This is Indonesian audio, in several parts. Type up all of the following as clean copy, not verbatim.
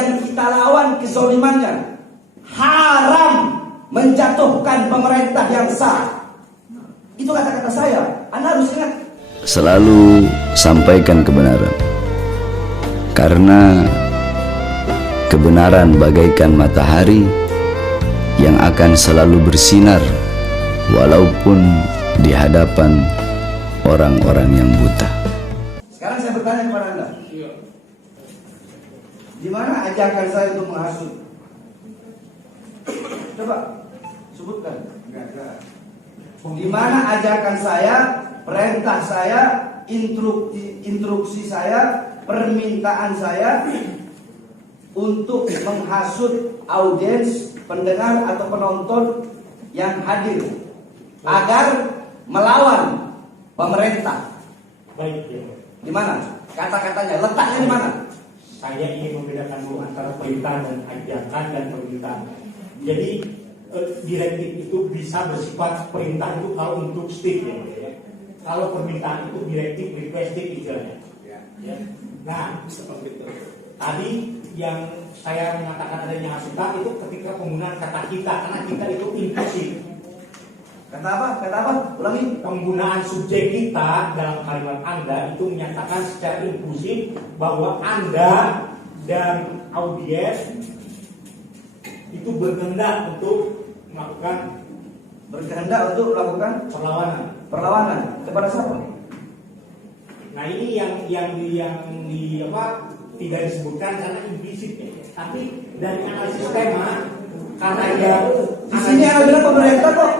yang kita lawan kezalimannya. Haram menjatuhkan pemerintah yang sah. Itu kata-kata saya. Anda harus ingat. Selalu sampaikan kebenaran, karena kebenaran bagaikan matahari yang akan selalu bersinar walaupun di hadapan orang-orang yang buta. Sekarang saya bertanya kepada Anda, di mana ajakan saya untuk menghasut? Coba sebutkan. Di mana ajakan saya, perintah saya, instruksi saya, permintaan saya untuk menghasut audiens, pendengar atau penonton yang hadir agar melawan pemerintah? Baik, ya. Di mana kata-katanya? Letaknya di mana? Saya ingin membedakan dulu antara perintah dan ajakan dan permintaan. Jadi direktif itu bisa bersifat perintah itu kalau untuk stick ya. Kalau permintaan itu direktif requested istilahnya. Ya. Nah, tadi yang saya mengatakan adanya hasutan itu ketika penggunaan kata kita, karena kita itu inklusif. Kata apa? Kata apa? Ulangi. Penggunaan subjek kita dalam kalimat Anda itu menyatakan secara inklusif bahwa Anda dan audiens itu berkehendak untuk melakukan perlawanan kepada siapa? Nah ini yang tidak disebutkan karena implisit ya. Tapi dari analisis tema karena yang di sini ada bilang pemerintah kok.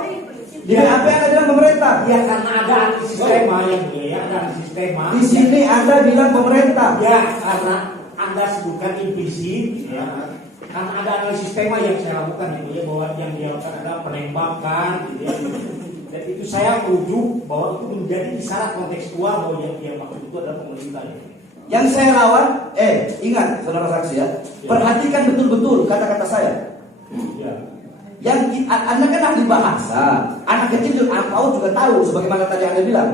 Di BAP ada bilang pemerintah. Ya karena ada analisis tema yang ada analisis tema. Di sini Anda bilang pemerintah. Ya karena Anda sebutkan implisit ya. Karena ada analisis tema yang saya lakukan gitu ya, bahwa yang dilakukan adalah penembakan gitu ya. Dan itu saya merujuk bahwa itu menjadi isyarat kontekstual bahwa yang dia maksud itu adalah pemerintah ya. Yang saya lawan, ingat saudara saksi ya, perhatikan betul-betul kata-kata saya. Ya. Yang Anda kan ahli bahasa, anak kecil juga tahu sebagaimana tadi Anda bilang.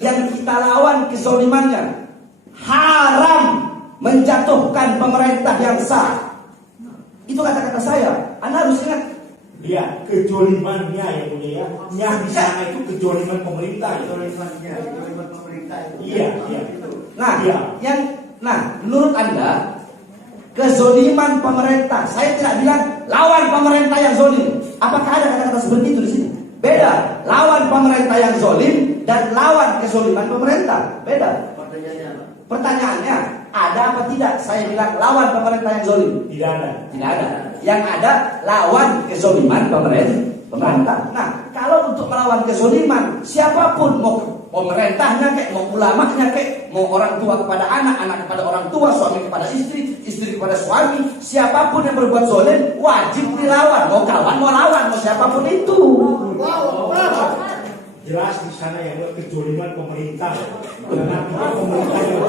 Yang kita lawan kezalimannya, haram menjatuhkan pemerintah yang sah. Itu kata-kata saya. Anda harus ingat. Ya, kejolimannya ya punya ya. Yang di sana itu kejoliman pemerintah. Kejoliman pemerintah. Iya. Nah, menurut Anda kezoliman pemerintah, saya tidak bilang lawan pemerintah yang zolim. Apakah ada kata-kata seperti itu di sini? Beda. Lawan pemerintah yang zolim dan lawan kezoliman pemerintah. Beda. Pertanyaannya, ada apa tidak? Saya bilang lawan pemerintah yang zolim. Tidak ada. Tidak ada. Yang ada lawan kezoliman pemerintah. Nah, kalau untuk melawan kezoliman, siapapun, mau pemerintahnya kek, mau ulamanya kek, mau orang tua kepada anak, anak kepada orang tua, suami kepada istri, istri kepada suami, siapapun yang berbuat zolim wajib dilawan. Mau kawan, mau lawan, mau siapapun itu. Jelas di sana yang kejoliman pemerintah. Karena pemerintah yang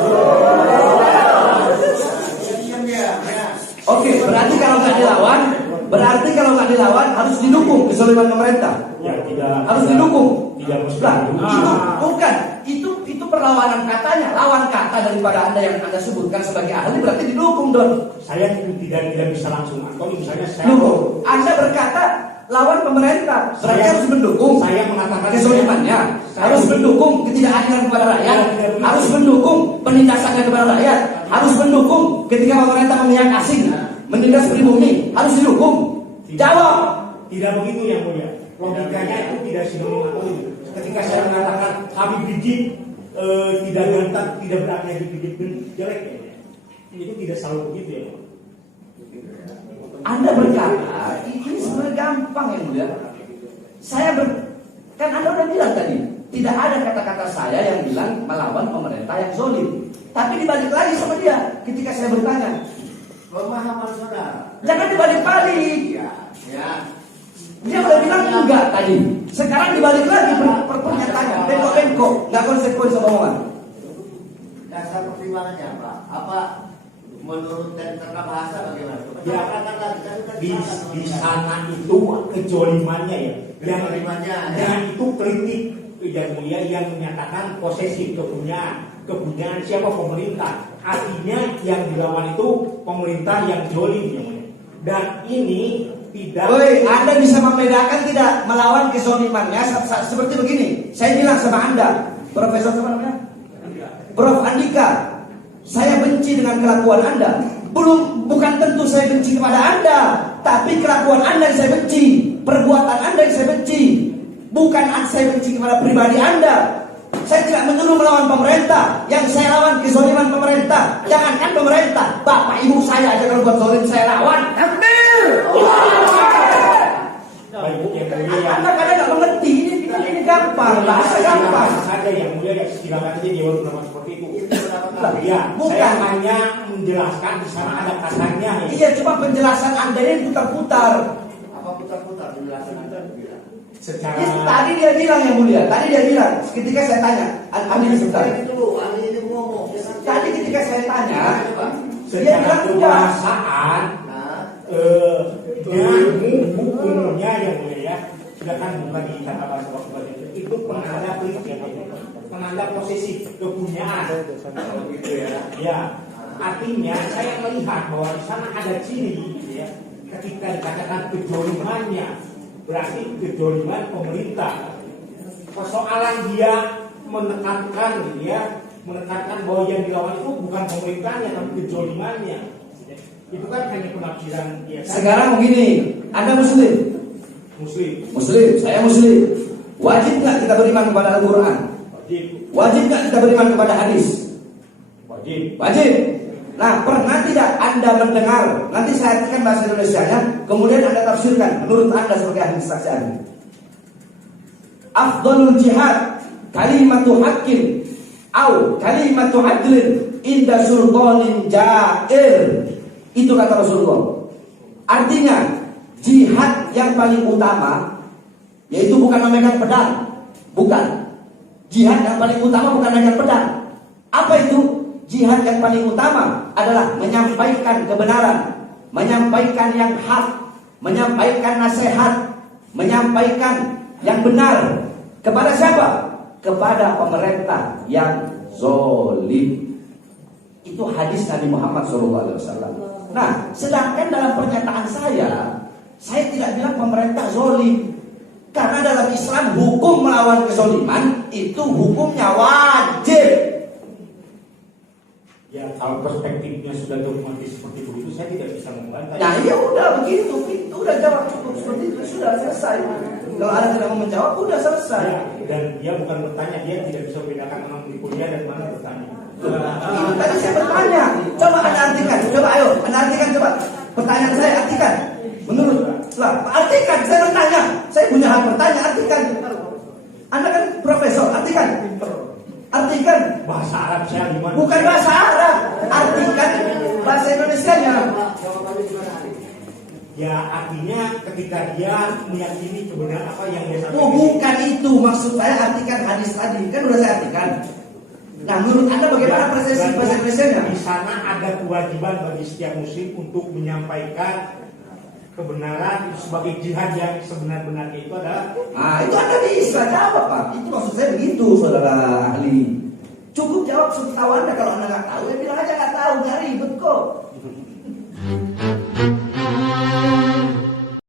Oke, berarti kalau nggak dilawan harus didukung kezaliman pemerintah. Ya, tidak. Harus didukung. Tidak mesti. Itu bukan. Itu perlawanan katanya. Lawan kata daripada Anda yang Anda sebutkan sebagai ahli berarti didukung dong. Saya tidak bisa langsung. Atau misalnya saya. Dukung. Anda berkata lawan pemerintah, berarti harus mendukung. Saya mengatakan kezalimannya, harus mendukung ketidakadilan kepada rakyat, harus mendukung penindasannya kepada rakyat, harus mendukung ketika pemerintah memihak asing, menindas pribumi, harus didukung. Jawab. Tidak begitu yang mulia. Logikanya itu tidak sinonim atau itu. Ketika saya mengatakan Habib Rizik tidak ganteng, tidak berarti Habib Rizik jelek ya. Itu tidak selalu begitu ya. Anda berkata ini sebenarnya gampang ya mulia. Kan Anda udah bilang tadi, tidak ada kata-kata saya yang bilang melawan pemerintah yang zolim. Tapi dibalik lagi sama dia ketika saya bertanya. Pemahaman saudara. Jangan dibalik-balik. Ya. Dia udah bilang enggak tadi. Sekarang dibalik lagi pernyataannya. Bengkok-bengkok, nggak konsekuensi omongan. Dasar pertimbangannya apa? Apa menurut dan karena bahasa bagaimana? Ya, di sana itu kejolimannya ya. Yang itu kritik yang mulia yang menyatakan posesif kepunyaan siapa pemerintah. Artinya yang dilawan itu pemerintah yang zolim yang mulia. Dan ini tidak. Woi, Anda bisa membedakan tidak melawan kezolimannya seperti begini. Saya bilang sama Anda, Profesor apa namanya? Prof Andika, saya benci dengan kelakuan Anda. Bukan tentu saya benci kepada Anda, tapi kelakuan Anda yang saya benci, perbuatan Anda yang saya benci. Bukan saya benci kepada pribadi Anda. Saya tidak menyuruh melawan pemerintah. Yang saya lawan kezaliman pemerintah. Jangankan pemerintah, bapak ibu saya aja kalau buat zalim saya lawan. Takbir! Anda kadang nggak mengerti. Ini gampang, bahasa gampang. Saja yang mulia yang silakan aja dia berpendapat seperti itu. Ya, Bukan. saya hanya menjelaskan di sana ada kasarnya. Iya, cuma penjelasan Anda ini putar-putar. Apa putar-putar penjelasan Anda? Secara Tadi dia bilang yang mulia. Tadi dia bilang. Ketika saya tanya, Andi sebentar. Ahli ini ngomong. Tadi ketika saya tanya, dia secara bilang enggak. kebahasaan Nah, hukumnya yang mulia ya, silakan bukan di kata bahasa waktu itu penanda prinsip, penanda posesif kepunyaan. gitu ya. Ya, artinya saya melihat bahwa di sana ada ciri, gitu ya, ketika dikatakan kejolimannya, berarti kejoliman pemerintah. Persoalan dia menekankan, gitu ya, menekankan bahwa yang dilawan itu bukan pemerintahnya, tapi kejolimannya. Itu kan hanya penafsiran dia. Sekarang begini, Anda Muslim. Muslim, saya Muslim. Wajib nggak kita beriman kepada Al-Quran? Wajib. Wajib nggak kita beriman kepada hadis? Wajib. Wajib. Nah, pernah tidak Anda mendengar? Nanti saya artikan bahasa Indonesianya, kemudian Anda tafsirkan menurut Anda sebagai ahli saksi ahli. Afdalul jihad kalimatu haqqin au kalimatu adlin inda sultanin jair. Itu kata Rasulullah. Artinya jihad yang paling utama yaitu bukan memegang pedang, bukan. Jihad yang paling utama bukan memegang pedang. Apa itu? Jihad yang paling utama adalah menyampaikan kebenaran, menyampaikan yang hak, menyampaikan nasihat, menyampaikan yang benar. Kepada siapa? Kepada pemerintah yang zolim. Itu hadis Nabi Muhammad SAW. Nah, sedangkan dalam pernyataan saya tidak bilang pemerintah zolim. Karena dalam Islam hukum melawan kezoliman itu hukumnya wajib. Ya, kalau perspektifnya sudah dogmatis seperti itu, saya tidak bisa membantah. Nah, ya udah begitu, itu udah jawab cukup seperti itu, sudah selesai. Kalau Anda tidak mau menjawab, udah selesai. Ya, dan dia bukan bertanya, dia tidak bisa membedakan mana di kuliah dan mana bertanya. Itu tadi saya bertanya. Coba Anda artikan, coba ayo, Anda artikan coba. Pertanyaan saya artikan. Menurut, artikan, saya bertanya. Saya punya hak bertanya, artikan. Anda kan profesor, artikan. Artikan. Bahasa Arab saya gimana? Bukan bahasa Arab, artikan bahasa Indonesianya. Jawabannya gimana, Ali? Ya, artinya ketika dia meyakini kebenaran apa yang dia sampaikan. Oh, bukan itu maksud saya, artikan hadis tadi. Kan udah saya artikan. Nah, menurut Anda bagaimana persepsi bahasa Indonesianya? Di sana ada kewajiban bagi setiap muslim untuk menyampaikan kebenaran sebagai jihad yang sebenar-benarnya itu adalah. Nah, itu Anda bisa jawab, Pak. Itu maksud saya begitu, saudara ahli. Cukup jawab setahu Anda. Kalau Anda nggak tahu, ya bilang aja nggak tahu, nggak ribet kok.